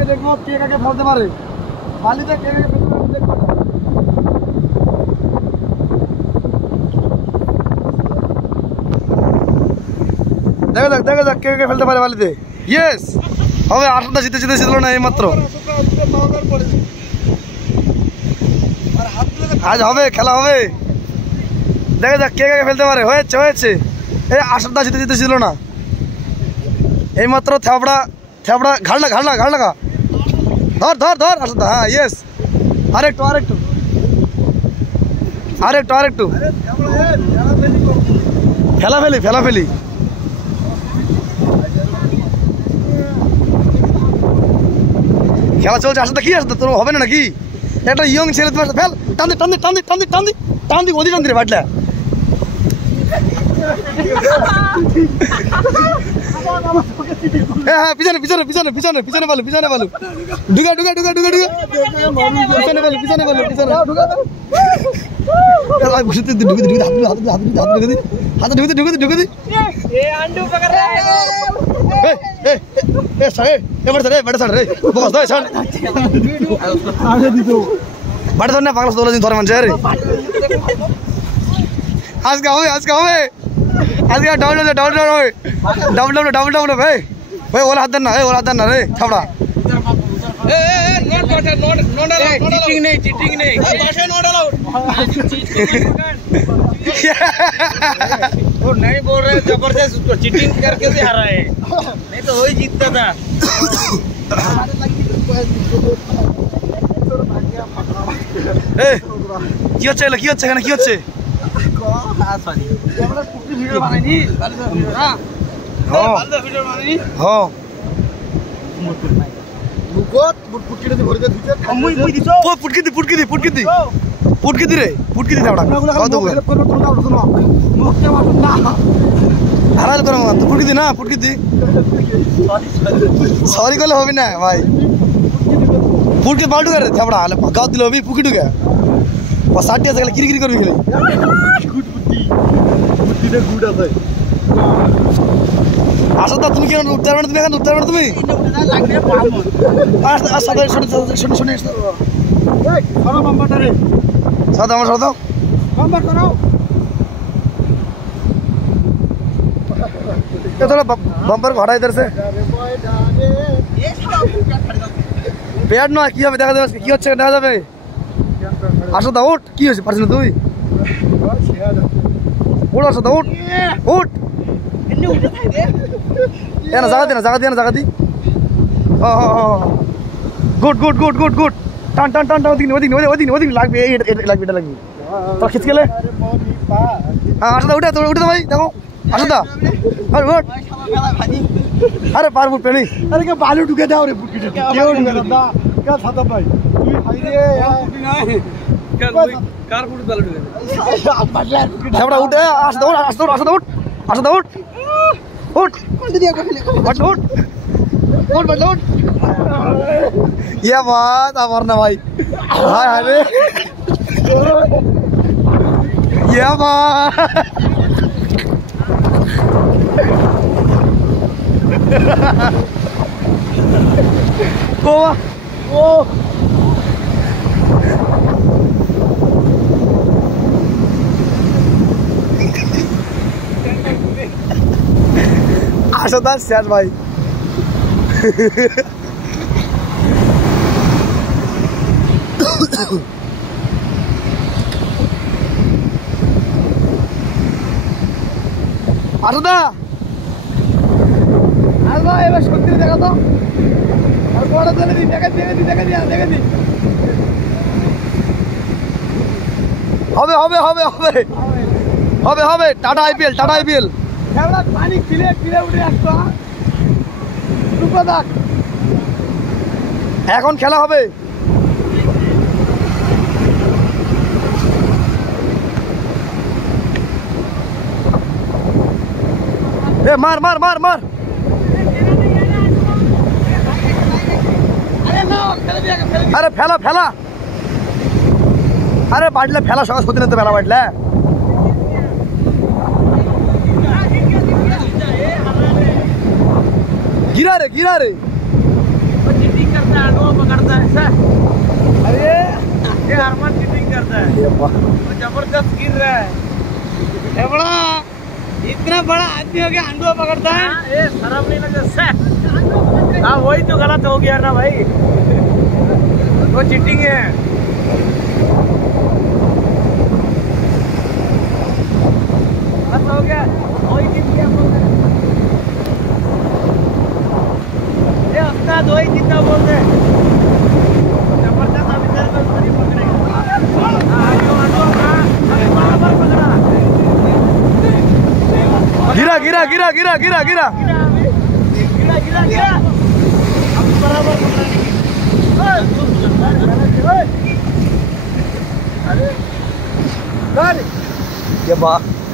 আজকে দেখবো কে কাকে ফেলতে পারে বালিতে, কে কাকে ফেলতে পারে দেখবো। দেখা যাক কে কাকে ফেলতে পারে বালিতে। ইয়েস হবে, আটটা জিতে জিতলো না এই মাত্র। আজ হবে, খেলা হবে, দেখা যাক কে কাকে ফেলতে পারে। হয়েছে এই আটটা জিতে ছিল না এই মাত্র। থেবড়া ঘাড় লাগা ধর আসদা। হ্যাঁ ইয়েস, আরেকটু ফেলাফেলি খেলা চলছে। আসদা কি আসদা তোর হবে না নাকি? একটা ইয়ং ছেলে তোমার ফেল, টান দি ওদি টান দিরে বাটলা। হ্যাঁ পিছনে বলো ঢুকা পিছনে বলো হাতে ঢুকে দি বাড়ি ধর না পাগলা তোলা দিন ধরে মানুষ রে। আজকে হবে ডাবল ভাই ওলা হাত দেন না রে থাবড়া। वो नहीं बोल रहे जबरदस्त उसको चीटिंग करके से हरा है, नहीं तो वही जीतता था। কি হচ্ছে এখানে কি হচ্ছে? পুটকি রে হারাল করো পুটকি না সরি করলে হবি না ভাই। পুটকি পাল্টু করে থাবড়া গাও দিলে হবি পুকি ঢুকে ষাটটি আছে গেলে কিরি করবি গেলে আসো তা তুমি কেন উঠতে পারবে? তুমি बम्पर घटा इधर से पेड़ ना কি হবে দেখা যাবে কি হচ্ছে দেখা যাবে। আসো দা উঠ কি হচ্ছে পারছিস তুই উঠ আসো দা উঠ এনা জায়গা দি গুড টান ওদিন লাগবে এটা লাগবে তো খিচ গেলে। হ্যাঁ আসো দা উঠে তো ভাই দেখো আসো দা अरे पार फुट पे नहीं अरे क्या बालू ढुके थे और क्यों ढुके था क्या था भाई तू हाई रे यार कार फुट बालू ढुके झगड़ा उठ आस दौड़ उठ ये बात अमरना भाई हाय अरे ये बात Boa! Oh! Acho que dá certo, vai. Ajuda! এবার সত্যি দেখা তো হবে টাটা আইপিএল পানি কিলে উঠে আসতো এখন খেলা হবে। মার अरे फैला अरे बाटला फैला सगळं होती नाही फैला बाटला गिरा रे चीटिंग करता ये अरमान चीटिंग करता है, वो जबरदस्त गिर रहा है। ये बड़ा इतना बड़ा आदमी हो गया, अंडुआ पकड़ता है। ये शर्म नहीं लगता। हाँ वही तो गलत हो गया ना भाई, वो चीटिंग है। गलत हो गया, वही जीत गया। ये अपना दो ही जीता बोलते हैं। जबरदस्त अभी तेरे को नहीं पकड़ेगा। बराबर पकड़ा। गिरा गिरा गिरा गिरा गिरा गिरा अभी बराबर ये बात